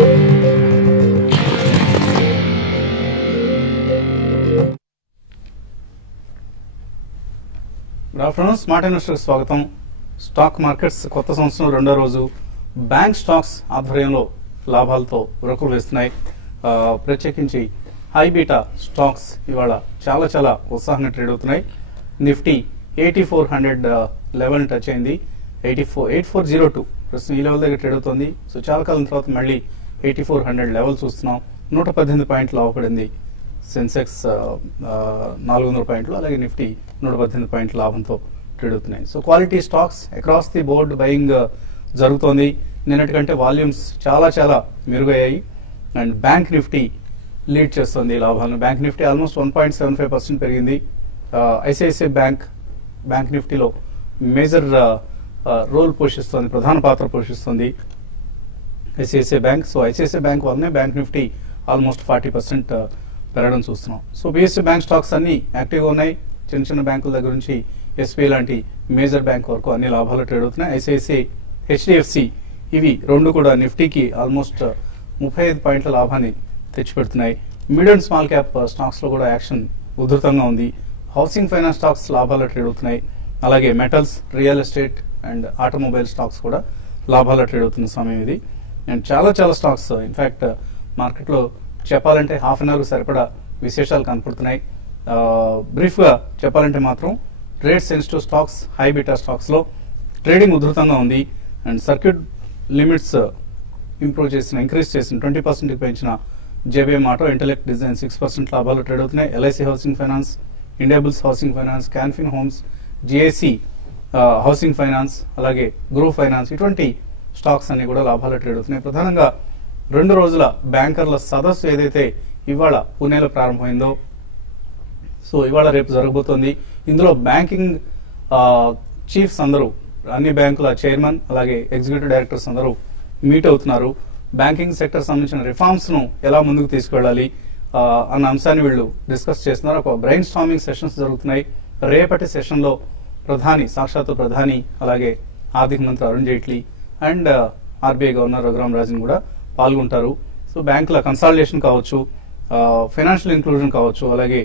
Good afternoon, smart investors స్వాగతం. Stock markets కొత్త సంవత్సరం రెండో రోజు బ్యాంక్ స్టాక్స్ ఆధ్వర్యంలో లాభాలతో ఉరకలు వేస్తున్నాయి. ప్రత్యేకించి హై బీటా స్టాక్స్ ఇవాళ చాలా చాలా ఉత్సాహంగా ట్రేడ్ అవుతున్నాయి. నిఫ్టీ 8400 లెవెల్ టచ్ అయింది. 8402 ప్రస్తుతం ఈ లెవెల్ దగ్గర ట్రేడ్ అవుతుంది. సో చాలా కాలం తర్వాత మళ్ళీ 8400 లెవెల్ చూస్తున్నాం. 118 పాయింట్లు లాభపడింది. సెన్సెక్స్ 400 పాయింట్లు, అలాగే నిఫ్టీ 118 పాయింట్ల లాభంతో ట్రేడ్ అవుతున్నాయి. So quality stocks across the board buying జరుగుతోంది. నిన్నటి కంటే వాల్యూమ్స్ చాలా చాలా మెరుగయ్యాయి. అండ్ బ్యాంక్ నిఫ్టీ లీడ్ చేస్తుంది లాభాలను. బ్యాంక్ నిఫ్టీ ఆల్మోస్ట్ 1.75% పెరిగింది. ఐసిఐసిఐ బ్యాంక్ నిఫ్టీలో మేజర్ రోల్ పోషిస్తుంది, ప్రధాన పాత్ర పోషిస్తుంది ICICI bank. So ICICI bank వల్లనే బ్యాంక్ నిఫ్టీ ఆల్మోస్ట్ 40% పెరగడం చూస్తున్నాం. సో బిఎస్సి బ్యాంక్ స్టాక్స్ అన్ని యాక్టివ్గా ఉన్నాయి. చిన్న చిన్న బ్యాంకుల దగ్గర నుంచి ఎస్బీఐ లాంటి మేజర్ బ్యాంక్ వరకు అన్ని లాభాలు ట్రేడ్ అవుతున్నాయి. ఐసిఐసిఐ, హెచ్డిఎఫ్సి ఇవి రెండు కూడా నిఫ్టీకి ఆల్మోస్ట్ 35 పాయింట్ల లాభాన్ని తెచ్చిపెడుతున్నాయి. Mid and small cap stocks లో కూడా యాక్షన్ ఉధృతంగా ఉంది. హౌసింగ్ ఫైనాన్స్ స్టాక్స్ లాభాలు ట్రేడ్ అవుతున్నాయి. అలాగే metals, real estate and automobile stocks కూడా లాభాలు ట్రేడ్ అవుతున్న సమయం ఇది. అండ్ చాలా చాలా స్టాక్స్ ఇన్ఫాక్ట్ మార్కెట్లో చెప్పాలంటే హాఫ్ అన్ అవర్ సరిపడా విశేషాలు కనపడుతున్నాయి. బ్రీఫ్ గా చెప్పాలంటే మాత్రం rate sensitive stocks, high beta stocks లో ట్రేడింగ్ ఉధృతంగా ఉంది. అండ్ సర్క్యూట్ లిమిట్స్ ఇంక్రీజ్ చేసిన 20% పెంచిన జేబీఎం ఆటో, ఇంటెలెక్ట్ డిజైన్ 6% లాభాలు ట్రేడ్ అవుతున్నాయి. LIC housing finance, Indiabulls housing finance, Can Fin homes, GIC housing finance, అలాగే గ్రూప్ ఫైనాన్స్ ఇటువంటి స్టాక్స్ అన్ని కూడా లాభాలు ట్రేడ్ అవుతున్నాయి. ప్రధానంగా 2 రోజుల బ్యాంకర్ల సదస్సు ఏదైతే ఇవాళ పూణేలో ప్రారంభమైందో, సో ఇవాళ రేపు జరగబోతోంది. ఇందులో బ్యాంకింగ్ చీఫ్స్ అందరూ, అన్ని బ్యాంకుల చైర్మన్ అలాగే ఎగ్జిక్యూటివ్ డైరెక్టర్స్ అందరూ మీట్ అవుతున్నారు. బ్యాంకింగ్ సెక్టర్ సంబంధించిన రిఫార్మ్స్ ను ఎలా ముందుకు తీసుకెళ్లాలి అన్న అంశాన్ని వీళ్ళు డిస్కస్ చేస్తున్నారు. ఒక బ్రెయిన్ స్టార్మింగ్ సెషన్స్ జరుగుతున్నాయి. రేపటి సెషన్ లో సాక్షాత్తు ప్రధాని, అలాగే ఆర్థిక మంత్రి Arun Jaitley and RBI governor Raghuram Rajan కూడా పాల్గొంటారు. సో బ్యాంకుల కన్సాలిడేషన్ కావచ్చు, ఫైనాన్షియల్ ఇంక్లూజన్ కావచ్చు, అలాగే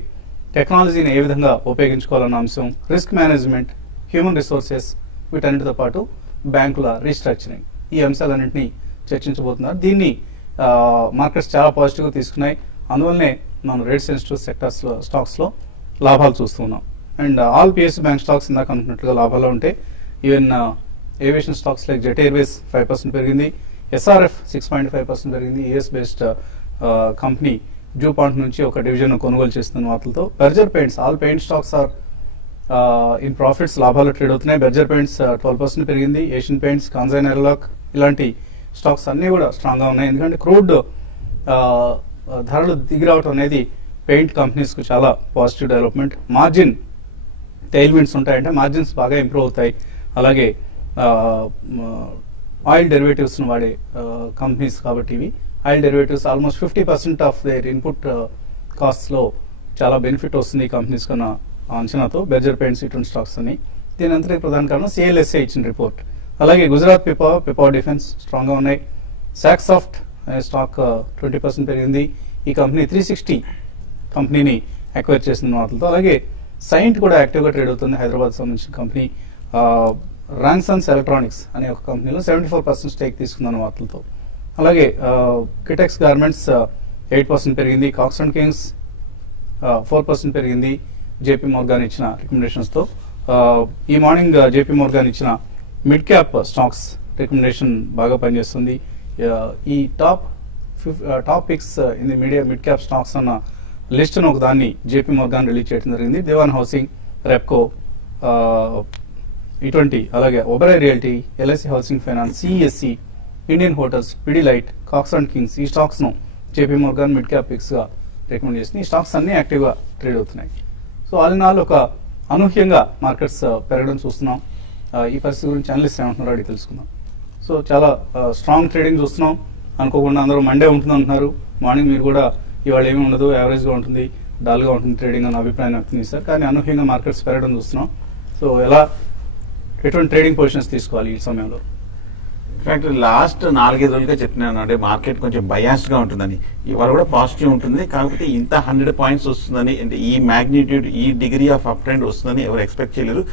టెక్నాలజీని ఏ విధంగా ఉపయోగించుకోవాలన్న అంశం, రిస్క్ మేనేజ్మెంట్, హ్యూమన్ రిసోర్సెస్ వీటన్నిటితో పాటు బ్యాంకుల రీస్ట్రక్చరింగ్, ఈ అంశాలన్నింటినీ చర్చించబోతున్నారు. దీన్ని మార్కెట్స్ చాలా పాజిటివ్ గా తీసుకున్నాయి. అందువల్లనే మనం రేట్ సెన్సిటివ్ సెక్టర్స్ లో స్టాక్స్ లో లాభాలు చూస్తున్నాం. And all PSC bank stocks ఇందాక అనుకున్నట్లుగా లాభాలు ఉంటే, even aviation stocks like jet Airways 5% పెరిగింది. ఎస్ఆర్ఎఫ్ 6.5% పెరిగింది. యుఎస్ బేస్డ్ కంపెనీ డ్యూపాంట్ నుంచి ఒక డివిజన్ కొనుగోలు చేస్తున్న వార్తలతో Berger paints, all paint stocks are in profits, లాభాలు ట్రేడ్ అవుతున్నాయి. బెర్జర్ పెయింట్స్ 12% పెరిగింది. ఏషియన్ పెయింట్స్, కాన్జైన్ ఎర్లాక్ ఇలాంటి స్టాక్స్ అన్ని కూడా స్ట్రాంగ్ గా ఉన్నాయి. ఎందుకంటే క్రూడ్ ధరలు దిగిరావటం అనేది పెయింట్ కంపెనీస్ కు చాలా positive development. Margin tail winds ఉంటాయంటే మార్జిన్స్ బాగా ఇంప్రూవ్ అవుతాయి. అలాగే ఆయిల్ డెరివేటివ్స్ వాడే కంపెనీస్ కాబట్టి ఇవి oil derivatives almost 50% of their input cost లో చాలా బెనిఫిట్ వస్తుంది ఈ కంపెనీస్ కన్నా అంచనాతో. బెర్జర్ పెయింట్స్ ఇటువంటి స్టాక్స్ అని. దీని అంతటి ప్రధాన కారణం సిఎల్ఎస్ఏ ఇచ్చిన రిపోర్ట్. అలాగే గుజరాత్ పిపావర్ డిఫెన్స్ స్ట్రాంగ్ గా ఉన్నాయి. సాక్సాఫ్ట్ స్టాక్ 20% పెరిగింది. ఈ కంపెనీ 360 కంపెనీని అక్వైర్ చేసిన వార్తలతో. అలాగే సైంట్ కూడా యాక్టివ్ గా ట్రేడ్ అవుతుంది, హైదరాబాద్ సంబంధించిన కంపెనీ. రాన్సన్స్ ఎలక్ట్రానిక్స్ అనే ఒక కంపెనీలో 74% స్టేక్ తీసుకుందన్న వార్తలతో. అలాగే కిటెక్స్ గార్మెంట్స్ 8% పెరిగింది. కాక్స్ అండ్ కింగ్స్ 4% పెరిగింది. జేపీ మోర్గాన్ ఇచ్చిన రికమెండేషన్స్ తో. ఈ మార్నింగ్ జేపీ మోర్గాన్ ఇచ్చిన మిడ్ క్యాప్ స్టాక్స్ రికమెండేషన్ బాగా పనిచేస్తుంది. ఈ top picks in the media mid cap stocks అన్న లిస్ట్ ఒక దాన్ని జేపీ మోర్గాన్ రిలీజ్ చేయడం జరిగింది. దేవాన్ హౌసింగ్, రెప్కో ఇటువంటి, అలాగే Oberoi realty, LIC housing finance, CSC, Indian Hotels, Pidilite, Cox and Kings ఈ స్టాక్స్ ను JP Morgan mid cap picks గా రికమెండ్ చేసింది. ఈ స్టాక్స్ అన్ని యాక్టివ్ గా ట్రేడ్ అవుతున్నాయి. సో ఆల్ ఇన్ ఆల్ ఒక అనూహ్యంగా మార్కెట్స్ పెరగడం చూస్తున్నాం. ఈ పరిస్థితి గురించి అనలిస్ట్ ఏమంటున్నారో అడిగి తెలుసుకుందాం. సో చాలా స్ట్రాంగ్ ట్రేడింగ్ చూస్తున్నాం. అనుకోకుండా అందరూ మండే ఉంటుంది అంటున్నారు. మార్నింగ్ మీరు కూడా ఇవాళ ఏమీ ఉండదు, యావరేజ్ గా ఉంటుంది, డల్ గా ఉంటుంది ట్రేడింగ్ అన్న అభిప్రాయం వ్యక్తం చేశారు. కానీ అనూహ్యంగా మార్కెట్స్ పెరగడం చూస్తున్నాం. సో ఎటువంటి ట్రేడింగ్ పొజిషన్స్ తీసుకోవాలి ఈ సమయంలో? ఇన్ఫాక్ట్ లాస్ట్ 4-5 రోజులుగా చెప్తున్నాను అంటే మార్కెట్ కొంచెం బయాస్డ్ గా ఉంటుందని. ఇవాళ కూడా పాజిటివ్ ఉంటుంది, కాకపోతే ఇంత 100 పాయింట్స్ వస్తుందని, అంటే ఈ మ్యాగ్నిట్యూడ్, ఈ డిగ్రీ ఆఫ్ అప్ ట్రెండ్ వస్తుందని ఎవరు ఎక్స్పెక్ట్ చేయలేరు.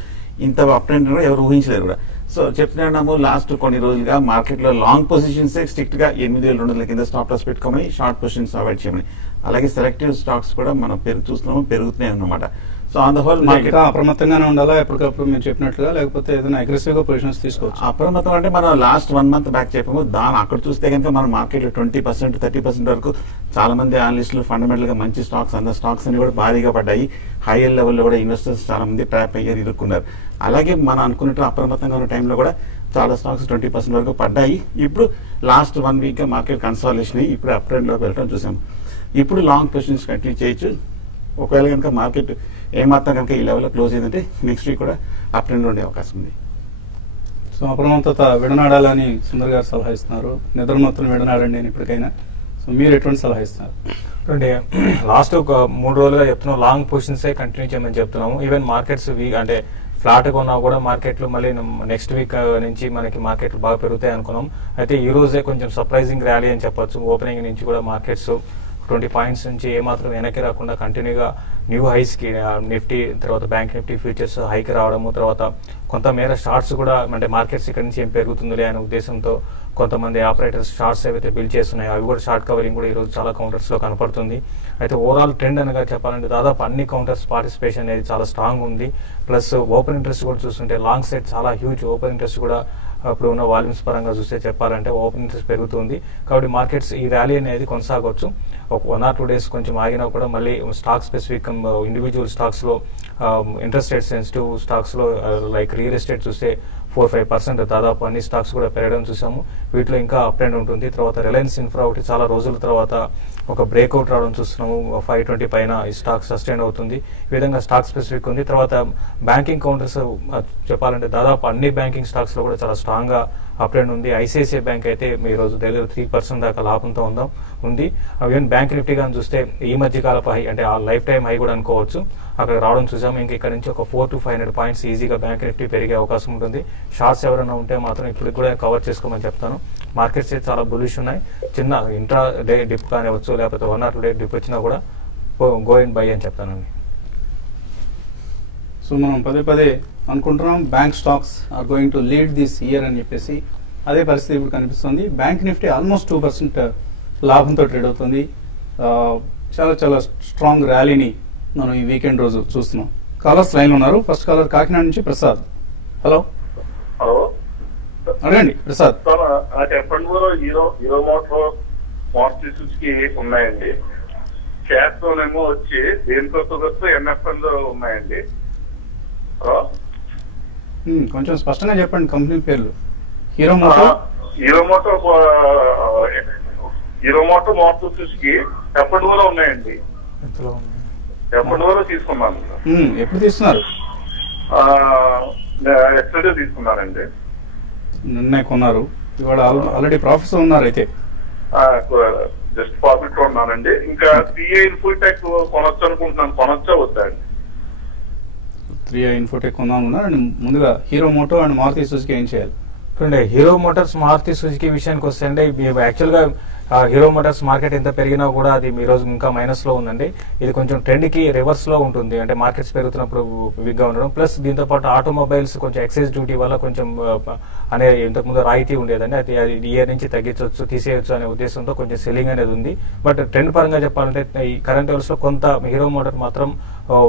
ఇంత అప్ ట్రెండ్ కూడా ఎవరు ఊహించలేరు కూడా. సో చెప్తున్నాము లాస్ట్ కొన్ని రోజులుగా మార్కెట్ లో లాంగ్ పొజిషన్స్ స్ట్రిక్ట్ గా 8,200 కింద స్టాప్ లాస్ పెట్టుకోమని, షార్ట్ పొజిషన్స్ అవాయిడ్ చేయమని. అలాగే సెలెక్టివ్ స్టాక్స్ కూడా మనం చూస్తున్నాము, పెరుగుతున్నాయి అన్నమాట. So on the whole market అప్రమత్తంగానే ఉండాలా ఎప్పటికప్పుడు మీరు చెప్పినట్లుగా, లేకపోతే ఏదైనా అగ్రెసివ్ గా పొజిషన్స్ తీసుకోవచ్చు? అప్రమత్తం అంటే మనం లాస్ట్ 1 మంత్ బ్యాక్ చెప్పాము, దాని అక్కడ చూస్తే కనుక మన మార్కెట్ లో 20% 30% వరకు చాలా మంది అనలిస్టులు ఫండమెంటల్ గా మంచి స్టాక్స్ అన్న స్టాక్స్ అన్ని కూడా భారీగా పడ్డాయి. హైయర్ లెవెల్లో కూడా ఇన్వెస్టర్స్ చాలా మంది ట్రాప్ అయ్యారు, ఇరుక్కున్నారు. అలాగే మనం అనుకున్నట్టు అప్రమత్తంగా ఉన్న టైంలో కూడా చాలా స్టాక్స్ 20% వరకు పడ్డాయి. ఇప్పుడు లాస్ట్ 1 వీక్ గా మార్కెట్ కన్సాలిడేషన్ అయ్యి ఇప్పుడు అప్ ట్రెండ్ లోకి వెళ్ళడం చూసాం. ఇప్పుడు లాంగ్ పొజిషన్స్ కంటిన్యూ చేయొచ్చు. ఒకవేళ కనుక మార్కెట్ ఏమాత్రం కనుక ఈ లెవెల్లో క్లోజ్ అయిందంటే నెక్స్ట్ వీక్ కూడా అప్ ట్రెండ్ ఉండే అవకాశం ఉంది. సో అప్రమత్తత విడనాడాలని సుందర్ గారు సలహా ఇస్తున్నారు. నిద్రమత్తును విడనాడండి అని ఇప్పటికైనా. సో మీరు ఎటువంటి సలహా ఇస్తున్నారు? అంటే లాస్ట్ ఒక 3 రోజులుగా చెప్తున్నాం, లాంగ్ పొజిషన్స్ కంటిన్యూ చేయమని చెప్తున్నాము. ఈవెన్ మార్కెట్స్ వీక్ అంటే ఫ్లాట్ గా ఉన్నా కూడా మార్కెట్లు మళ్ళీ నెక్స్ట్ వీక్ నుంచి మనకి మార్కెట్లు బాగా పెరుగుతాయి అనుకున్నాం. అయితే ఈ రోజే కొంచెం సర్ప్రైజింగ్ ర్యాలీ అని చెప్పొచ్చు. ఓపెనింగ్ నుంచి కూడా మార్కెట్స్ 20 పాయింట్స్ నుంచి ఏమాత్రం వెనక్కి రాకుండా కంటిన్యూగా న్యూ హైస్ కి నిఫ్టీ, తర్వాత బ్యాంక్ నిఫ్టీ ఫ్యూచర్స్ హైకి రావడము, తర్వాత కొంతమేర షార్ట్స్ కూడా అంటే మార్కెట్స్ ఇక్కడ నుంచి ఏం పెరుగుతుందిలే అనే ఉద్దేశంతో కొంతమంది ఆపరేటర్స్ షార్ట్స్ ఏవైతే బిల్డ్ చేస్తున్నాయో అవి కూడా షార్ట్ కవరింగ్ కూడా ఈ రోజు చాలా కౌంటర్స్ లో కనపడుతుంది. అయితే ఓవరాల్ ట్రెండ్ అనగా చెప్పాలంటే దాదాపు అన్ని కౌంటర్స్ పార్టిసిపేషన్ అనేది చాలా స్ట్రాంగ్ ఉంది. ప్లస్ ఓపెన్ ఇంట్రెస్ట్ కూడా చూస్తుంటే లాంగ్ సైడ్ చాలా హ్యూజ్ ఓపెన్ ఇంట్రెస్ట్ కూడా ఇప్పుడు ఉన్న వాల్యూమ్స్ పరంగా చూస్తే చెప్పాలంటే ఓపెన్ ఇంట్రెస్ట్ పెరుగుతుంది. కాబట్టి మార్కెట్స్ ఈ ర్యాలీ అనేది కొనసాగవచ్చు. ఒక 1 or 2 days కొంచెం ఆగినా కూడా మళ్ళీ స్టాక్ స్పెసిఫిక్ ఇండివిజువల్ స్టాక్స్ లో ఇంట్రెస్ట్ రేట్ సెన్సిటివ్ స్టాక్స్ లో లైక్ రియల్ ఎస్టేట్ చూస్తే 4-5% దాదాపు అన్ని స్టాక్స్ కూడా పెరగడం చూసాము. వీటిలో ఇంకా అప్ ట్రెండ్ ఉంటుంది. తర్వాత రిలయన్స్ ఇన్ఫ్రా ఒకటి చాలా రోజుల తర్వాత ఒక బ్రేక్అవుట్ రావడం చూస్తున్నాము. 520 పైన ఈ స్టాక్ సస్టైన్ అవుతుంది. ఈ విధంగా స్టాక్ స్పెసిఫిక్ ఉంది. తర్వాత బ్యాంకింగ్ కౌంటర్స్ చెప్పాలంటే దాదాపు అన్ని బ్యాంకింగ్ స్టాక్స్ లో కూడా చాలా స్ట్రాంగ్ గా అప్ ట్రెండ్ ఉంది. ఐసిఐసిఐ బ్యాంక్ అయితే ఈ రోజు దగ్గర 3% దాకా లాభంతో ఉంది. ఈవెన్ బ్యాంక్ నిఫ్టీ గాని చూస్తే ఈ మధ్య కాలపు హై అంటే ఆ లైఫ్ టైం హై కూడా అనుకోవచ్చు, అక్కడ రావడం చూసాము. ఇంకా ఇక్కడ నుంచి ఒక 400 to 500 పాయింట్స్ ఈజీగా బ్యాంక్ నిఫ్టీ పెరిగే అవకాశం ఉంటుంది. షార్ట్స్ ఎవరైనా ఉంటే మాత్రం ఇప్పుడు కూడా కవర్ చేసుకోమని చెప్తాను. మార్కెట్స్ అయితే చాలా బులిష్ ఉన్నాయి. చిన్న ఇంట్రా డే డిప్ కానివచ్చు, లేకపోతే 1 or 2 day డిప్ వచ్చినా కూడా గో అండ్ బై అని చెప్తానండి. సో మనం పదే అనుకుంటున్నాం bank stocks are going to lead this year అని చెప్పేసి, అదే పరిస్థితి ఇప్పుడు కనిపిస్తుంది. బ్యాంక్ నిఫ్టీ ఆల్మోస్ట్ 2% లాభంతో ట్రేడ్ అవుతుంది. చాలా స్ట్రాంగ్ ర్యాలీని మనం ఈ వీకెండ్ రోజు చూస్తున్నాం. కాలర్స్ లైన్ ఉన్నారు. ఫస్ట్ కాలర్ కాకినాడ నుంచి ప్రసాద్. హలో అడగండి ప్రసాద్. హీరో మోటార్ మారుతి సుజుకి ఉన్నాయండి. క్యాష్ లోనేమో వచ్చి దేంతో కుదరదు ఎన్ఎఫ్ఎల్ లో ఉన్నాయండి. కొంచెం స్పష్టంగా చెప్పండి కంపెనీ పేర్లు. హీరో మోటార్ మారుతి సుజుకి ఎప్పటివలో ఉన్నాయండి. ఎప్పటివలో తీసుకున్నాను. ఎప్పుడు తీసుకున్నారు? ఎక్స్ట్రా తీసుకున్నానండి. నిన్నే కొన్నారు. ఇవాళ ఆల్రెడీ ప్రాఫిట్స్ ఉన్నారు. అయితే జస్ట్ ప్రాఫిట్ లో ఉన్నానండి. ఇంకా 3i ఇన్ఫోటెక్ కొనొచ్చు అనుకుంటున్నాను. కొనొచ్చా వద్దా అండి? 3i ఇన్ఫోటెక్ కొందాం. అండ్ ముందుగా Hero moto and Maruti Suzuki ఏం చేయాలి? హీరో మోటార్స్ మారుతి సుజుకి విషయానికి వస్తే అండి, యాక్చువల్ గా హీరో మోటార్స్ మార్కెట్ ఎంత పెరిగినా కూడా అది ఈ రోజు ఇంకా మైనస్ లో ఉందండి. ఇది కొంచెం ట్రెండ్ కి రివర్స్ లో ఉంటుంది. అంటే మార్కెట్స్ పెరుగుతున్నప్పుడు వీక్ గా ఉండడం, ప్లస్ దీంతో పాటు ఆటోమొబైల్స్ కొంచెం ఎక్సైజ్ డ్యూటీ వల్ల కొంచెం అనే ఇంతకుముందు రాయితీ ఉండేదండి. అది ఇయర్ నుంచి తగ్గించవచ్చు, తీసేయచ్చు అనే ఉద్దేశంతో కొంచెం సెల్లింగ్ అనేది ఉంది. బట్ ట్రెండ్ పరంగా చెప్పాలంటే ఈ కరెంట్ లెవెల్స్ లో కొంత హీరో మోటార్ మాత్రం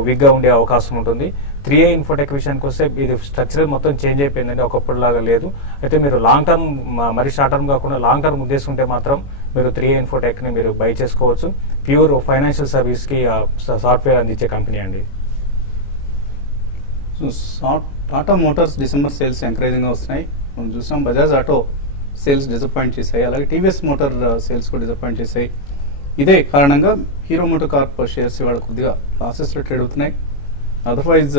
వీక్ గా ఉండే అవకాశం ఉంటుంది. 3i ఇన్ఫోటెక్ విషయానికి వస్తే ఇది స్ట్రక్చర్ మొత్తం చేంజ్ అయిపోయిందండి, ఒకప్పుడులాగా లేదు. అయితే మీరు లాంగ్ టర్మ్ మరి షార్ట్ టర్మ్ కాకుండా లాంగ్ టర్మ్ ఉద్దేశం ఉంటే మాత్రం మీరు 3i ఇన్ఫోటెక్ ని మీరు బై చేసుకోవచ్చు. ప్యూర్ ఫైనాన్షియల్ సర్వీస్ కి సాఫ్ట్వేర్ అందించే కంపెనీ అండి. Tata Motors December sales encouraging గా వస్తున్నాయి. మనం చూసాం బజాజ్ ఆటో సేల్స్ డిసప్పాయింట్ చేశాయి, అలాగే టీవీఎస్ మోటార్ సేల్స్ కూడా డిసప్పాయింట్ చేశాయి. ఇదే కారణంగా హీరో మోటో కార్ప్ షేర్స్ ఇవాళ కొద్దిగా లాసెస్ లో ట్రేడ్ అవుతున్నాయి. అదర్వైజ్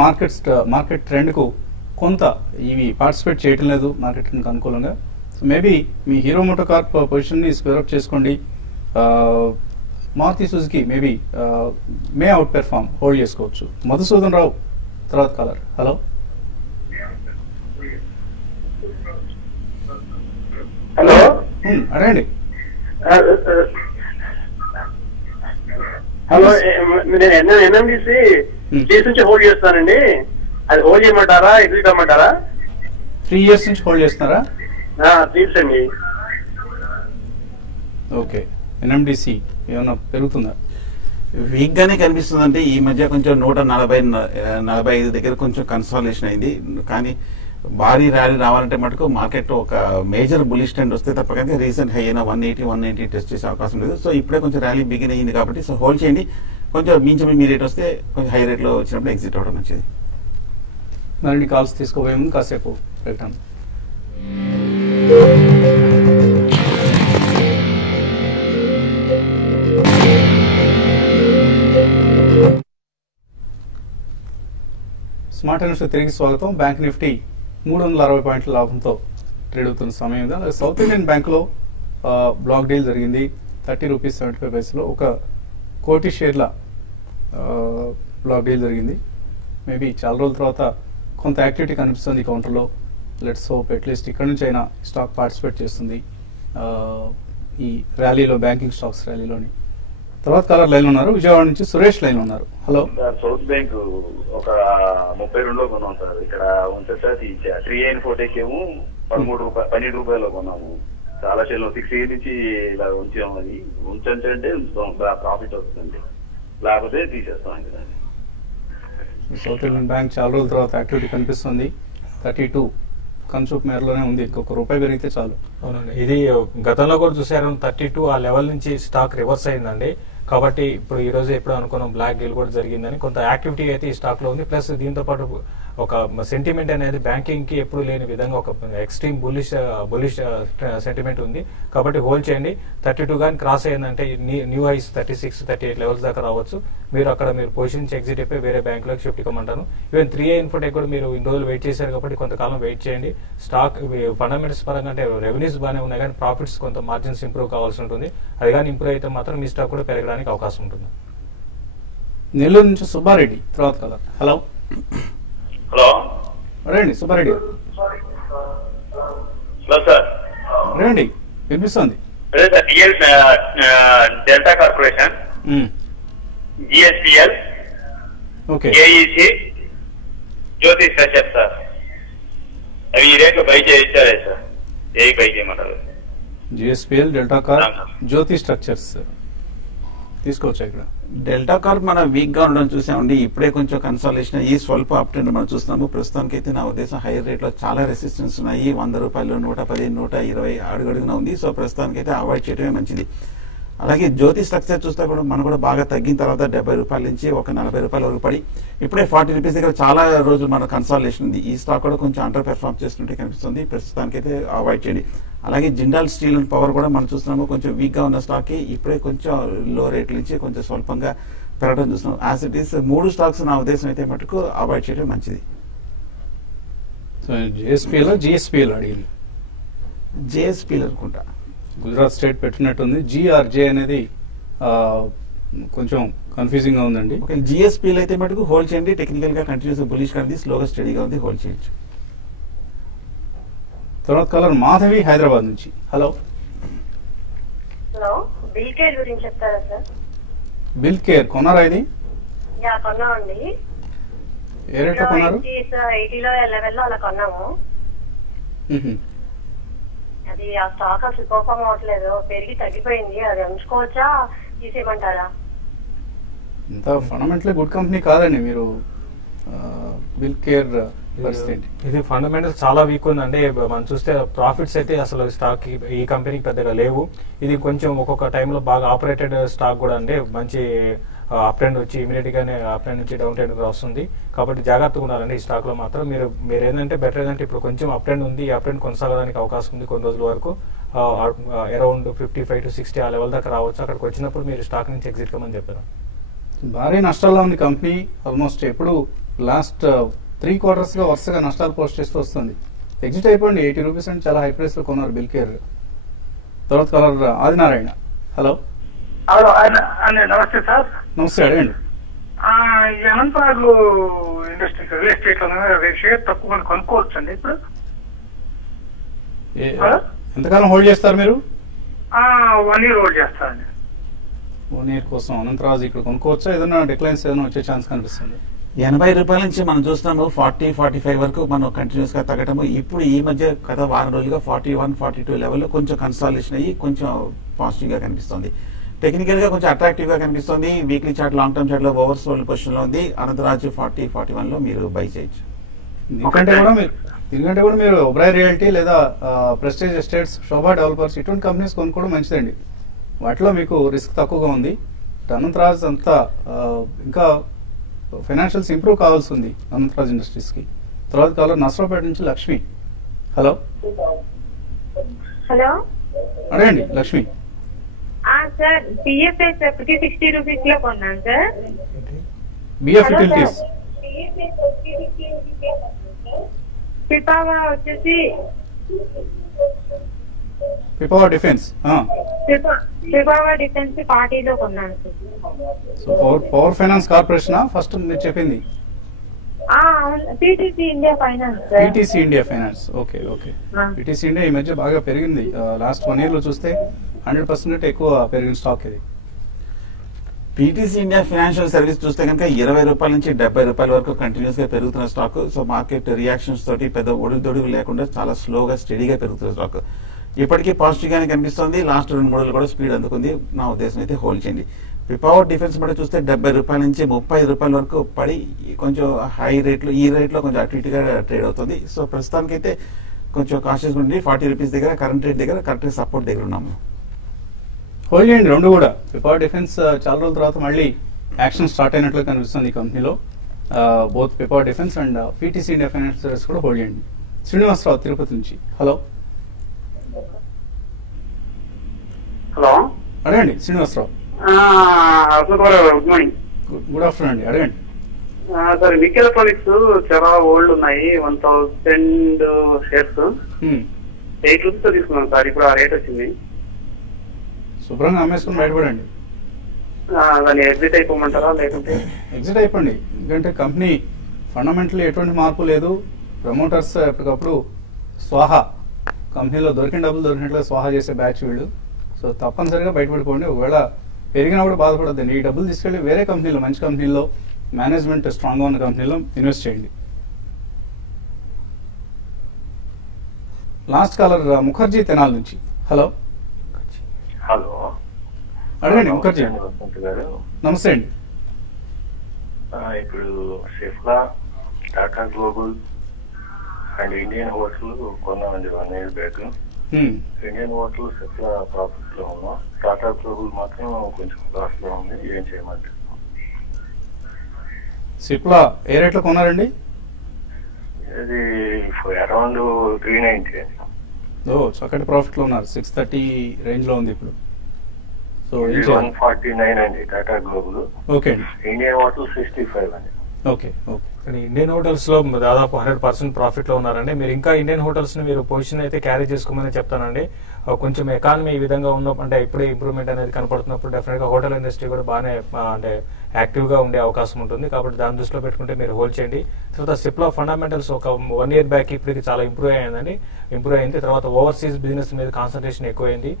మార్కెట్ ట్రెండ్ కు కొంత ఇవి పార్టిసిపేట్ చేయటం లేదు మార్కెట్ ట్రెండ్ కు అనుకూలంగా. సో మేబీ మీ హీరో మోటో కార్ప్ పొజిషన్ ని స్క్వేర్ అప్ చేసుకోండి. మారుతి సుజుకి మేబీ మే అవుట్ పెర్ఫార్మ్ హోల్డ్ చేసుకోవచ్చు. మధుసూదన్ రావు, తర్వాత కాలర్. హలో అడగండి. హలో, నేను ఎన్ఎండిసి కేసు నుంచి హోల్డ్ చేస్తానండి. అది హోల్డ్ చేయమంటారా, ఎగ్జిట్ అమ్మంటారా? 3 years నుంచి హోల్డ్ చేస్తున్నారా? తీర్చండి. ఓకే, ఎన్ఎండిసి ఏమన్నా పెరుగుతుందా? వీక్ గానే కనిపిస్తుందంటే ఈ మధ్య కొంచెం 140-145 దగ్గర కొంచెం కన్సాలిడేషన్ అయింది. కానీ భారీ ర్యాలీ రావాలంటే మటుకు మార్కెట్ ఒక మేజర్ బులిష్ ట్రెండ్ వస్తే తప్ప కానీ రీసెంట్ హై అయిన 180 టెస్ట్ చేసే అవకాశం లేదు. సో ఇప్పుడే కొంచెం ర్యాలీ బిగిన్ అయ్యింది కాబట్టి సో హోల్డ్ చేయండి. కొంచెం మించి మీ రేట్ వస్తే కొంచెం హై రేట్ లో వచ్చినప్పుడు ఎగ్జిట్ అవడం మంచిది. మరిన్ని కాల్స్ తీసుకోబోయే ముందు కాసేపు ప్రకటన. స్మార్ట్ న్యూస్ తిరిగి స్వాగతం. బ్యాంక్ నిఫ్టీ 360 పాయింట్ల లాభంతో ట్రేడ్ అవుతున్న సమయం ఇది. అలాగే సౌత్ ఇండియన్ బ్యాంకులో బ్లాక్ డీల్ జరిగింది. 30 రూపీస్ 75 పైసలో 1 కోటి షేర్ల బ్లాక్ డీల్ జరిగింది. మేబీ చాలా రోజుల తర్వాత కొంత యాక్టివిటీ కనిపిస్తుంది కౌంటర్లో. లెట్స్ హోప్ అట్లీస్ట్ ఇక్కడ నుంచి అయినా స్టాక్ పార్టిసిపేట్ చేస్తుంది ఈ ర్యాలీలో, బ్యాంకింగ్ స్టాక్స్ ర్యాలీలోని. తర్వాత కాలర్ లైన్ ఉన్నారు, విజయవాడ నుంచి సురేష్ లైన్ ఉన్నారు. హలో సార్, సౌత్ బ్యాంక్ ఒక 32లో కొన్నాం సార్. ఇక్కడ ఉంటుంది సార్ 3A ఏమో 12 రూపాయలు కొన్నాము. చాలా షేర్లు 6 years నుంచి ఇలా ఉంచాము. అది ఉంచంటే ఉంచుతాం, ప్రాఫిట్ వస్తుందండి, లేకపోతే తీసేస్తాం. ఇంకా దాన్ని సౌత్ ఇండియన్ బ్యాంక్ చాలా రోజుల తర్వాత యాక్టివిటీ కనిపిస్తుంది. 32 కన్సూప్ మేరలోనే ఉంది. ఇంకొక రూపాయి పెరిగితే చాలు. అవునండి, ఇది గతంలో కూడా చూసారు 32 ఆ లెవెల్ నుంచి స్టాక్ రివర్స్ అయిందండి. కాబట్టి ఇప్పుడు ఈ రోజు ఎప్పుడు అనుకున్నాం బ్లాక్ డీల్ కూడా జరిగిందని కొంత యాక్టివిటీ అయితే ఈ స్టాక్ లో ఉంది. ప్లస్ దీంతో పాటు ఒక సెంటిమెంట్ అనేది బ్యాంకింగ్ కి ఎప్పుడు లేని విధంగా ఒక ఎక్స్ట్రీమ్ బుల్లిష్ సెంటిమెంట్ ఉంది. కాబట్టి హోల్డ్ చేయండి. 32 కానీ క్రాస్ అయ్యిందంటే న్యూ హైస్ 36, 38 లెవెల్స్ దాకా రావచ్చు. మీరు అక్కడ మీరు పొజిషన్ నుంచి ఎగ్జిట్ అయిపోయి వేరే బ్యాంక్ లోకి షిఫ్ట్ ఇవ్వమంటాను. ఈవెన్ 3A ఇన్ఫోటెక్ కూడా మీరు ఇన్ని రోజులు వెయిట్ చేశారు కాబట్టి కొంతకాలం వెయిట్ చేయండి. స్టాక్ ఫండమెంటల్స్ పరంగా అంటే రెవెన్యూస్ బాగానే ఉన్నాయి కానీ ప్రాఫిట్స్ కొంత మార్జిన్స్ ఇంప్రూవ్ కావాల్సి ఉంటుంది. అది కానీ ఇంప్రూవ్ అయితే మాత్రం మీ స్టాక్ కూడా పెరగడానికి అవకాశం ఉంటుంది. నెల్లూరు నుంచి సుబ్బారెడ్డి తర్వాత కదా. హలో హలో రండి సుబ్బారెడ్డి. హలో సార్, రండి, వినిపిస్తుంది. అదే sir, delta corporation, GSPL, okay, AEC, జ్యోతి స్ట్రక్చర్ సార్. అవి ఈ రేట్లు బై చేయించారే సార్. ఏ బై చేయమంటారు? జిఎస్పిఎల్, డెల్టా కార్, జ్యోతి స్ట్రక్చర్స్ తీసుకోవచ్చా? ఇక్కడ డెల్టా కార్ప్ మనం వీక్ గా ఉండడం చూసామండి. ఇప్పుడే కొంచెం కన్సాలేషన్ ఈ స్వల్ప అప్ ట్రెండ్ మనం చూస్తున్నాము. ప్రస్తుతానికి అయితే నా ఉద్దేశం హైయర్ రేట్ లో చాలా రెసిస్టెన్స్ ఉన్నాయి. 100 రూపాయలు, 110, 120 అడుగడుగునా ఉంది. సో ప్రస్తుతానికి అయితే అవాయిడ్ చేయడమే మంచిది. అలాగే జ్యోతి స్ట్రక్చర్ చూస్తే కూడా మనం కూడా బాగా తగ్గిన తర్వాత 70 రూపాయల నుంచి ఒక 40 రూపాయల వరకు పడి ఇప్పుడే 40 రూపీస్ దగ్గర చాలా రోజులు మన కన్సాలేషన్ ఉంది. ఈ స్టాక్ కూడా కొంచెం అండర్ పెర్ఫార్మ్ చేస్తుంటే కనిపిస్తుంది. ప్రస్తుతానికి అయితే అవాయిడ్ చేయండి. అలాగే జిండాల్ స్టీల్ అండ్ పవర్ కూడా మనం చూస్తున్నాము కొంచెం వీక్ గా ఉన్న స్టాక్ ఇప్పుడే కొంచెం లో రేట్ నుంచి కొంచెం స్వల్పంగా పెరగడం చూస్తున్నాం. యాజ్ ఇట్ ఈస్ 3 స్టాక్స్ నా ఉద్దేశం అయితే మటుకు అవాయిడ్ చేయడం మంచిది. జిఎస్పిఎల్, జిఎస్పిఎల్ అడిగింది. జేఎస్పీలు అనుకుంటా, గుజరాత్ స్టేట్ పెట్టినట్టుంది. జిఆర్జే అనేది కొంచెం కన్ఫ్యూజింగ్ గా ఉందండి. ఓకే, జిఎస్పీలు అయితే మటుకు హోల్డ్ చేయండి. టెక్నికల్ గా కంటిన్యూస్ బులిష్ గా ఉంది, స్లోగా స్టడీగా ఉంది, హోల్డ్ చేయొచ్చు. తర్వాత కలర్ మాధవి హైదరాబాద్ నుంచి. హలో హలో, బిల్ కేర్ గురించి చెప్తారా సార్? బిల్ కేర్ కొన్నారా? ఇది యా కొన్నామండి. ఏ రేట్లో కొన్నారు? 80లో 11లో అలా కొన్నాము. అది ఆ స్టాక్ అసలు పర్ఫార్మ్ అవ్వట్లేదు, పెరిగి తగ్గిపోయింది. అది ఉంచుకోవచ్చా, తీసేయమంటారా? ఇంత ఫండమెంటల్ గుడ్ కంపెనీ కాదండి. మీరు బిల్ కేర్ పరిస్థితి ఇది ఫండమెంటల్ చాలా వీక్ ఉందండి. మనం చూస్తే ప్రాఫిట్స్ అయితే అసలు స్టాక్ ఈ కంపెనీకి పెద్దగా లేవు. ఇది కొంచెం ఒక్కొక్క టైంలో బాగా ఆపరేటెడ్ స్టాక్ కూడా అండి. మంచి అప్ ట్రెండ్ వచ్చి ఇమీడియట్ గానే అప్ ట్రెండ్ నుంచి డౌన్ ట్రెండ్ వస్తుంది. కాబట్టి జాగ్రత్తగా ఉండాలండి ఈ స్టాక్ లో మాత్రం. మీరు ఏంటంటే బెటర్ ఏంటంటే ఇప్పుడు కొంచెం అప్ ట్రెండ్ ఉంది. ఈ అప్ ట్రెండ్ కొనసాగడానికి అవకాశం ఉంది కొన్ని రోజుల వరకు. అరౌండ్ 55 to 60 ఆ లెవెల్ దాకా రావచ్చు. అక్కడికి వచ్చినప్పుడు మీరు స్టాక్ నుంచి ఎగ్జిట్ కమని చెప్పారు. భారీ నష్టాల్లో ఉంది కంపెనీ. ఆల్మోస్ట్ ఎప్పుడు లాస్ట్ 3 quarters గా వరుసగా నష్టాలు పోస్ట్ చేస్తూ వస్తుంది. ఎగ్జిట్ అయిపోయింది. 80 రూపీస్ అంటే చాలా హై ప్రైస్ లో కొన్నారు బిల్ కేర్. తర్వాత కలర్ ఆదినారాయణ. హలో హలో అండి, నమస్తే సార్. నమస్తే, అడగండి. అనంతనాగ్ ఇండస్ట్రీ రియల్ ఎస్టేట్ లో షేర్ తక్కువ కొనుక్కోవచ్చు అండి ఇప్పుడు? ఎంతకాలం హోల్డ్ చేస్తారు మీరు? 1 year హోల్డ్ చేస్తానండి. 1 year కోసం అనంతరాజు ఇక్కడ కొనుక్కోవచ్చా? ఏదైనా డిక్లైన్స్ ఏదైనా వచ్చే ఛాన్స్ కనిపిస్తుంది? 80 రూపాయల నుంచి మనం చూస్తున్నాము 40-45 వరకు మనం కంటిన్యూస్ గా తగ్గటము. ఇప్పుడు ఈ మధ్య గత వారం రోజులుగా 41-42 లెవెల్లో కొంచెం కన్సాలిడేషన్ అయ్యి కొంచెం పాజిటివ్ గా కనిపిస్తుంది. టెక్నికల్ గా కొంచెం అట్రాక్టివ్ గా కనిపిస్తుంది. Weekly chart, long term chart లో ఓవర్ సోల్డ్ పొజిషన్ లో ఉంది. అనంతరాజు 40-41 లో మీరు బై చేయొచ్చు. దీనికంటే కూడా మీరు ఒబ్రాయ్ రియాలిటీ లేదా ప్రెస్టేజ్ ఎస్టేట్స్, శోభా డెవలపర్స్ ఇటువంటి కంపెనీస్ కొనుక్కోవడం మంచిదండి. వాటిలో మీకు రిస్క్ తక్కువగా ఉంది. అనంతరాజ్ అంతా ఇంకా ఫైనాన్షియల్స్ ఇంప్రూవ్ కావాల్సి ఉంది అనంతరాజ్ ఇండస్ట్రీస్ కి. తర్వాత కాలర్ నసరాపేట నుంచి లక్ష్మి. హలో హలో అడగండి లక్ష్మి. సార్ బిఎఫ్ఎస్ 60 రూపీస్ లో కొన్నాను సార్. బిఎఫ్ యూటిలిటీస్, పిపావా వచ్చేసి పిపావా డిఫెన్స్, పిపావా డిఫెన్స్ 40లో కొన్నాను sir. So power finance corporation first మీరు చెప్పింది? అవును, PTC India finance sir. PTC India finance, okay okay. PTC India ఈ మధ్య బాగా పెరిగింది. లాస్ట్ 1 year లో చూస్తే 100% ఎక్కువ పెరిగిన స్టాక్ ఇది. పీటీసీ ఇండియా ఫైనాన్షియల్ సర్వీస్ చూస్తే కనుక 20 రూపాయల నుంచి 70 రూపాయల వరకు కంటిన్యూస్ గా పెరుగుతున్న స్టాక్. సో మార్కెట్ రియాక్షన్స్ తోటి పెద్ద ఒడుదొడుగు లేకుండా చాలా స్లోగా స్టడీగా పెరుగుతున్న స్టాక్. ఇప్పటికీ పాజిటివ్ గానే కనిపిస్తుంది. లాస్ట్ 2-3 రోజులు కూడా స్పీడ్ అందుకుంది. నా ఉద్దేశం అయితే హోల్డ్ చేయండి. పిపావర్ డిఫెన్స్ బట్టి చూస్తే 70 రూపాయల నుంచి 30 రూపాయల వరకు పడి కొంచెం హై రేట్లో, ఈ రేట్ లో కొంచెం అటు ఇటుగా ట్రేడ్ అవుతుంది. సో ప్రస్తుతానికైతే కొంచెం కాషియస్ ఉండి 40 రూపీస్ దగ్గర కరెంట్ రేట్ దగ్గర కరెక్ట్ సపోర్ట్ దగ్గర ఉన్నాము. హోల్డ్ చేయండి రెండు కూడా. పిపావర్ డిఫెన్స్ చాలా రోజుల తర్వాత మళ్ళీ యాక్షన్ స్టార్ట్ అయినట్లు కనిపిస్తుంది ఈ కంపెనీలో. బోత్ పిపావర్ defence and PTC India finance service కూడా హోల్డ్ చేయండి. శ్రీనివాసరావు తిరుపతి నుంచి. హలో హలో అడగండి Srinivasarao. Good morning. Good afternoon అండి, అడగండి. సార్ విక్ ఎలక్ట్రానిక్స్ చాలా ఓల్డ్ ఉన్నాయి. 1000 షేర్స్ 8 రూపీస్ తీసుకున్నాను సార్. ఇప్పుడు ఆ రేట్ వచ్చింది. శుభ్రంగా అమ్మేసుకుని బయటపడండి. దాన్ని ఎగ్జిట్ అయిపోమంటారా లేకుంటే? ఎగ్జిట్ అయిపోండి. ఎందుకంటే కంపెనీ ఫండమెంటల్ ఎటువంటి మార్పు లేదు. ప్రమోటర్స్ ఎప్పటికప్పుడు స్వాహా, కంపెనీలో దొరికిన డబ్బులు దొరికినట్లుగా స్వాహా చేసే బ్యాచ్ వీళ్ళు. సో తప్పనిసరిగా బయటపడిపోండి. ఒకవేళ పెరిగినా కూడా బాధపడద్దండి. ఈ డబ్బులు తీసుకెళ్లి వేరే కంపెనీలో, మంచి కంపెనీలో, మేనేజ్మెంట్ స్ట్రాంగ్ గా ఉన్న కంపెనీలో ఇన్వెస్ట్ చేయండి. లాస్ట్ కాలర్ ముఖర్జీ తెనాలి నుంచి. హలో హలో అడగండి ముఖర్జీ గారు. నమస్తే అండి. ఇప్పుడు Cipla, Tata global and Indian hotel కొన్నామండి 1 year back. Indian hotel Cipla profit లో ఉన్నాం. టాటా గ్లోబల్ మాత్రం కొంచెం లాస్ లో ఉంది. ఏం చేయమంటారు? సిప్లా ఏ రేట్ లో కొన్నారండి? ఇది అరౌండ్ 390. చక్కటి ప్రాఫిట్ లో ఉన్నారు. 630 రేంజ్ లో ఉంది ఇప్పుడు. సో 149 అండి Tata global. Okay. Indian hotel 65 అండి. Okay okay. ఇండియన్ హోటల్స్ లో దాదాపు 100% ప్రాఫిట్ లో ఉన్నారండి. మీరు ఇంకా ఇండియన్ హోటల్స్ ని మీరు పొజిషన్ అయితే క్యారీ చేసుకోమని చెప్తానండి. కొంచెం ఎకానమీ ఈ విధంగా ఉన్నప్పుడు, అంటే ఇప్పుడే ఇంప్రూవ్మెంట్ అనేది కనపడుతున్నప్పుడు డెఫినెట్ గా హోటల్ ఇండస్ట్రీ కూడా బాగానే అంటే యాక్టివ్ గా ఉండే అవకాశం ఉంటుంది. కాబట్టి దాని దృష్టిలో పెట్టుకుంటే మీరు హోల్డ్ చేయండి. తర్వాత సిప్లా ఫండమెంటల్స్ ఒక 1 year బ్యాక్ ఇప్పటికి చాలా ఇంప్రూవ్ అయింది. తర్వాత ఓవర్సీస్ బిజినెస్ మీద కాన్సన్ట్రేషన్ ఎక్కువైంది.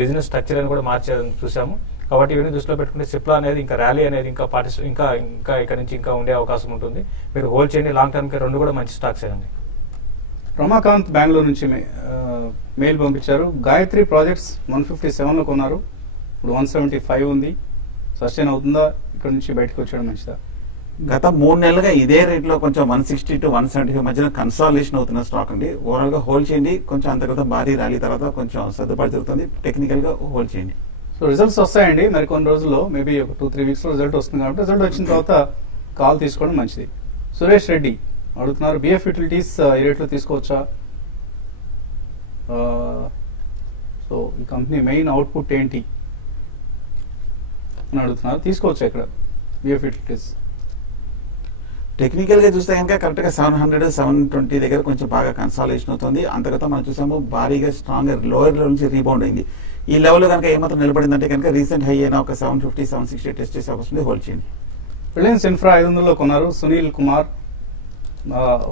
బిజినెస్ స్ట్రక్చర్ అని కూడా మార్చేదని చూసాము. కాబట్టి ఇవన్నీ దృష్టిలో పెట్టుకుంటే సిప్లా అనేది ఇంకా ర్యాలీ అనేది ఇంకా ఇక్కడ నుంచి ఇంకా ఉండే అవకాశం ఉంటుంది. మీరు హోల్డ్ చేయండి. లాంగ్ టర్మ్ కి రెండు కూడా మంచి స్టాక్స్ అండి. రమాకాంత్ బెంగళూరు నుంచి మెయిల్ పంపించారు. గాయత్రి ప్రాజెక్ట్స్ 157 లో కొన్నారు. ఇప్పుడు 175 ఉంది. సస్టైన్ అవుతుందా? ఇక్కడ నుంచి బయటకు వచ్చేయడం మంచిదా? గత 3 నెలలుగా ఇదే రేట్ లో కొంచెం 160 to 175 మధ్యన కన్సాలిడేషన్ అవుతున్న స్టాక్ అండి. ఓవరాల్ గా హోల్డ్ చేయండి. కొంచెం అంతర్గత భారీ ర్యాలీ తర్వాత కొంచెం సర్దుబాటు జరుగుతుంది. టెక్నికల్ గా హోల్డ్ చేయండి. సో రిజల్ట్స్ వస్తాయండి మరి కొన్ని రోజుల్లో, మేబీ ఒక 2-3 weeks లో రిజల్ట్ వస్తుంది. కాబట్టి రిజల్ట్ వచ్చిన తర్వాత కాల్ తీసుకోవడం మంచిది. సురేష్ రెడ్డి అడుగుతున్నారు, బిఎఫ్ యూటిలిటీస్ ఈ రేట్లో తీసుకోవచ్చా? సో ఈ కంపెనీ మెయిన్ అవుట్పుట్ ఏంటి అని అడుగుతున్నారు. తీసుకోవచ్చా ఇక్కడ బిఎఫ్ యూటిలిటీస్? టెక్నికల్ గా చూస్తే కనుక కరెక్ట్ గా 700-720 దగ్గర కొంచెం బాగా కన్సాలిడేషన్ అవుతుంది. అంతర్గత మనం చూసాము భారీగా స్ట్రాంగ్ లోయర్ లెవెల్ నుంచి రీబౌండ్ అయింది. ఈ లెవెల్ కనుక ఏమాత్రం నిలబడిందంటే కనుక రీసెంట్ హై అయినా ఒక 750-760 టెస్ట్ చేసే అవకాశం హోల్డ్ చేయండి. రిలయన్స్ ఇన్ఫ్రా 500 లో కొన్నారు. సునీల్ కుమార్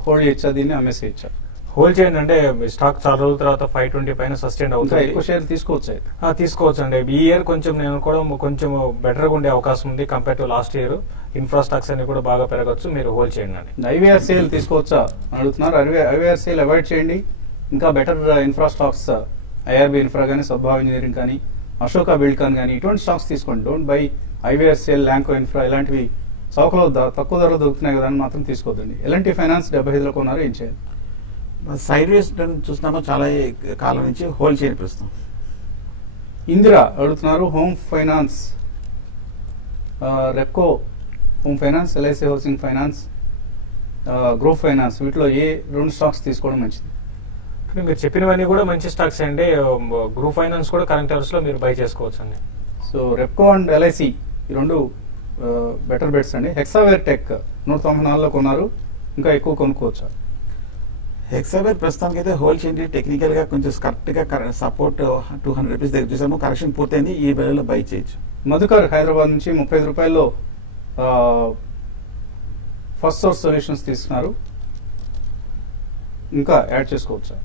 హోల్డ్ చేయొచ్చా? దీన్ని అమ్మేసేయచ్చా? హోల్డ్ చేయండి. అంటే స్టాక్ చాలా రోజుల తర్వాత 520 పైన సస్టైన్ అవుతుంది. ఎక్కువ షేర్ తీసుకోవచ్చు. తీసుకోవచ్చు అండి. ఈ ఇయర్ కొంచెం నేను కూడా కొంచెం బెటర్ గా ఉండే అవకాశం ఉంది compare to last year. Infra stocks అన్ని కూడా బాగా పెరగచ్చు. మీరు హోల్డ్ చేయండి అండి. ఐవీఆర్సీఎల్ తీసుకోవచ్చా అని అడుగుతున్నారు. ఐవీఆర్సీఎల్ అవాయిడ్ చేయండి. ఇంకా better infra stocks IRB infra కానీ, సద్భావ్ ఇంజనీరింగ్ కానీ, అశోక బిల్డ్కాన్ కానీ ఇటువంటి స్టాక్స్ తీసుకోండి. Don't by IVRCL, Lanco infra ఇలాంటివి చౌకలో తక్కువ ధరలో దొరుకుతున్నాయి కదా అని మాత్రం తీసుకోవద్దండి. ఎలాంటి ఫైనాన్స్ 75లో కొన్నారు, ఏం చేయాలి? సైడ్ వేస్ చూస్తున్నాము చాలా కాలం నుంచి, హోల్డ్ చేయండి ప్రస్తుతం. ఇందిరా అడుగుతున్నారు home finance, Repco home finance, LIC housing finance, group finance, వీటిలో ఏ 2 స్టాక్స్ తీసుకోవడం మంచిది? మీరు చెప్పినవన్నీ కూడా మంచి స్టాక్స్ అండి. గ్రూప్ ఫైనాన్స్ కూడా కరెంట్ అవర్స్ లో మీరు బై చేసుకోవచ్చు అండి. సో రెప్కో అండ్ ఎల్ఐసి ఈ 2 బెటర్ బెట్స్ అండి. హెక్సావేర్ టెక్ 194లో కొన్నారు, ఇంకా ఎక్కువ కొనుక్కోవచ్చా? హెక్సావేర్ ప్రస్తుతానికి అయితే హోల్డ్ చేయండి. టెక్నికల్ గా కొంచెం కరెక్ట్ గా సపోర్ట్ 200 రూపీస్ దగ్గర చూసాము. కరెక్షన్ పూర్తయింది, ఈ వేళలో బై చేయొచ్చు. మధుకర్ హైదరాబాద్ నుంచి 35 రూపాయల్లో ఫస్ట్ సోర్స్ సొల్యూషన్స్ తీసుకున్నారు, ఇంకా యాడ్ చేసుకోవచ్చా?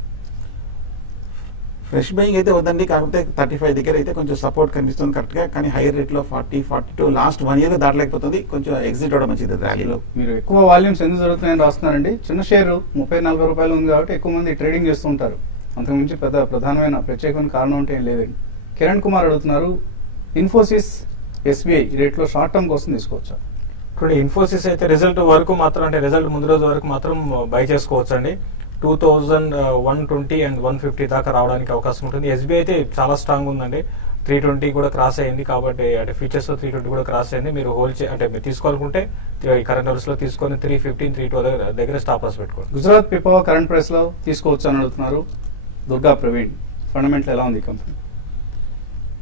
ఫ్రెష్ బయింగ్ అయితే వద్దండి. కాకపోతే 35 దగ్గర అయితే కొంచెం సపోర్ట్ కనిపిస్తుంది కరెక్ట్ గా. కానీ హైయర్ రేట్ లో 40, 42 లాస్ట్ 1 ఇయర్ దాటలేకపోతుంది. కొంచెం ఎగ్జిట్ అవడం మంచిది ర్యాలీలో. మీరు ఎక్కువ వాల్యూమ్స్ ఎందుకు జరుగుతున్నాయని రాస్తున్నారండి. చిన్న షేరు 30-40 రూపాయలు ఉంది కాబట్టి ఎక్కువ మంది ట్రేడింగ్ చేస్తుంటారు. అంతకుమించి పెద్ద ప్రధానమైన ప్రత్యేకమైన కారణం అంటే ఏం లేదండి. కిరణ్ కుమార్ అడుగుతున్నారు ఇన్ఫోసిస్, ఎస్బీఐ ఈ రేట్లో షార్ట్ టర్మ్ కోసం తీసుకోవచ్చా? ఇప్పుడు ఇన్ఫోసిస్ అయితే రిజల్ట్ వరకు మాత్రం, అంటే రిజల్ట్ ముందు రోజు వరకు మాత్రం బై చేసుకోవచ్చు అండి. 2120 అండ్ 150 దాకా రావడానికి అవకాశం ఉంటుంది. ఎస్బీఐ అయితే చాలా స్ట్రాంగ్ ఉందండి. 320 కూడా క్రాస్ అయింది కాబట్టి, అంటే ఫ్యూచర్స్ లో 320 కూడా క్రాస్ అయింది. మీరు హోల్డ్ అంటే మీరు తీసుకోవాలనుకుంటే ఈ కరెంట్ అవర్స్ లో తీసుకొని 315, 312 దగ్గర స్టాప్ లాస్ పెట్టుకోండి. గుజరాత్ పిపవా కరెంట్ ప్రైస్ లో తీసుకోవచ్చు అని అడుగుతున్నారు దుర్గా ప్రవీణ్. ఫండమెంటల్ ఎలా ఉంది కంపెనీ?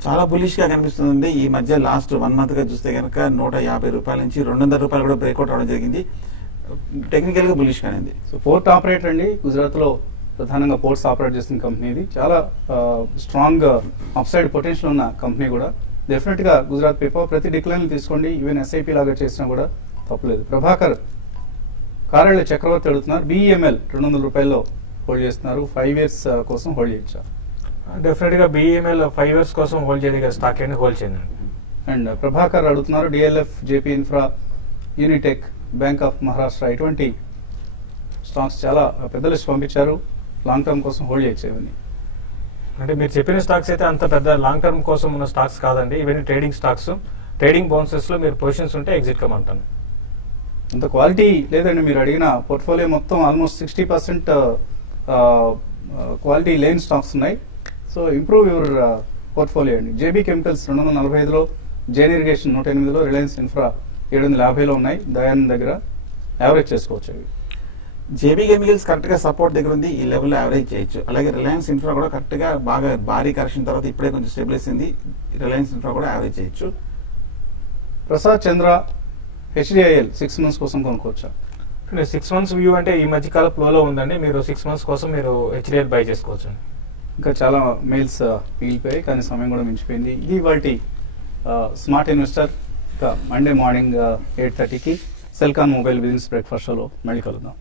చాలా బులిష్ గా కనిపిస్తుంది. ఈ మధ్య లాస్ట్ 1 మంత్ గా చూస్తే కనుక 150 రూపాయల నుంచి 200 రూపాయలు కూడా బ్రేక్అవుట్ అవడం జరిగింది. టెక్నికల్ గా బులిష్ గా ఉంది. సో పోర్ట్ ఆపరేటర్ అండి, గుజరాత్ లో ప్రధానంగా పోర్ట్స్ ఆపరేట్ చేస్తున్న కంపెనీ ఇది. చాలా స్ట్రాంగ్ అప్సైడ్ పొటెన్షియల్ ఉన్న కంపెనీ కూడా. డెఫినెట్ గా గుజరాత్ పిపవా ప్రతి డిక్లైన్ తీసుకోండి. ఈవెన్ ఎస్ఐపి లాగా చేసినా కూడా తప్పలేదు. ప్రభాకర్ కారేళ్ల చక్రవర్తి అడుగుతున్నారు బిఈఎంఎల్ 200 రూపాయల్లో హోల్డ్ చేస్తున్నారు, 5 years కోసం హోల్డ్ చేయొచ్చా? డెఫినెట్ గా బిఈఎంఎల్ 5 years కోసం హోల్డ్ చేయగల స్టాక్ అండి, హోల్డ్ చేయండి. అండ్ ప్రభాకర్ అడుగుతున్నారు DLF, JP infra, Unitech, bank of Maharashtra ఇటువంటి స్టాక్స్ చాలా పెద్ద లిస్ట్ పంపించారు. లాంగ్ టర్మ్ కోసం హోల్డ్ చేయొచ్చు. అంటే మీరు చెప్పిన స్టాక్స్ అయితే అంత పెద్ద లాంగ్ టర్మ్ కోసం ఉన్న స్టాక్స్ కాదండి. ఇవన్నీ ట్రేడింగ్ స్టాక్స్. ట్రేడింగ్ బౌన్సెస్ లో మీరు పొజిషన్స్ ఉంటే ఎగ్జిట్ కమ్మంటాను. అంత క్వాలిటీ లేదండి. మీరు అడిగిన పోర్ట్ఫోలియో మొత్తం ఆల్మోస్ట్ 60% క్వాలిటీ లేని స్టాక్స్ ఉన్నాయి. సో ఇంప్రూవ్ యువర్ పోర్ట్ఫోలియో అండి. జేబీ కెమికల్స్ 245లో, జైన్ ఇరిగేషన్ 108లో, రిలయన్స్ ఇన్ఫ్రా 750లో ఉన్నాయి. దయానంద్ దగ్గర యావరేజ్ చేసుకోవచ్చు. అవి జేబీ కెమికల్స్ కరెక్ట్ గా సపోర్ట్ దగ్గర ఉంది, ఈ లెవెల్లో యావరేజ్ చేయొచ్చు. అలాగే రిలయన్స్ ఇన్ఫ్రా కూడా కరెక్ట్ గా బాగా భారీ కరెక్షన్ తర్వాత ఇప్పుడే కొంచెం స్టెబిలైజ్ అయింది. రిలయన్స్ ఇన్ఫ్రా కూడా యావరేజ్ చేయొచ్చు. ప్రసాద్ చంద్ర, హెచ్డిఐఎల్ 6 months కోసం కొనుక్కోవచ్చా? 6 months వ్యూ అంటే ఈ మధ్య కాలం ఫ్లోలో ఉందండి. మీరు 6 months కోసం మీరు హెచ్డిఐఎల్ బై చేసుకోవచ్చు. ఇంకా చాలా మెయిల్స్ మిగిలిపోయాయి కానీ సమయం కూడా మించిపోయింది. ఇది వాటి స్మార్ట్ ఇన్వెస్టర్. ఇంకా మండే మార్నింగ్ 8:30కి సెల్కాన్ మొబైల్ బిజినెస్ బ్రేక్ఫాస్ట్ షోలో మళ్ళీ కలుద్దాం.